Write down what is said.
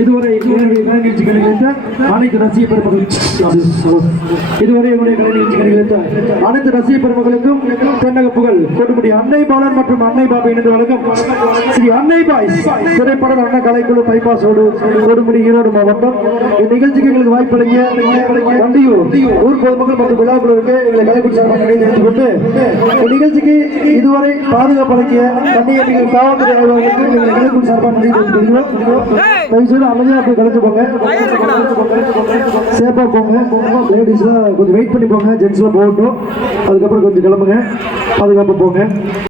இதுவரை நிகழ்ச்சிகளில் அனைத்து ரசிக பெருமக்கள் இதுவரை கலை நிகழ்ச்சிகளில் அனைத்து ரசிக பெருமக்களுக்கும் தென்னக புகழ் கொடுமுடி அன்னை பாலன் மற்றும் அன்னை பாபா இணைந்து வழங்கும் ஸ்ரீ அன்னை பாய் திரைப்பட அண்ணா கலைக்குழு பைபாஸோடு கொடுமுடி ஈரோடு மாவட்டம் இந்நிகழ்ச்சிக்கு எங்களுக்கு வாய்ப்பளிங்க வண்டியூர் ஊர் பொதுமக்கள் மற்றும் விழாக்குழுவுக்கு எங்களை கலைப்பிடிச்சார்கள் கொண்டு நிகழ்ச்சிக்கு இதுவரை பாதுகாப்பு அளிக்கிய கண்ணியமிகு காவல்துறை ஆய்வாளர்களுக்கு எங்களை கலைக்குழு சார்பாக நன்றி தெரிவித்துக் அமைதியாக போய் கலைச்சு போங்க, சேஃபா போங்க. லேடிஸ்லாம் கொஞ்சம் வெயிட் பண்ணி போங்க, ஜென்ஸ்லாம் போகட்டும். அதுக்கப்புறம் கொஞ்சம் கிளம்புங்க, பாதுகாப்பாக போங்க.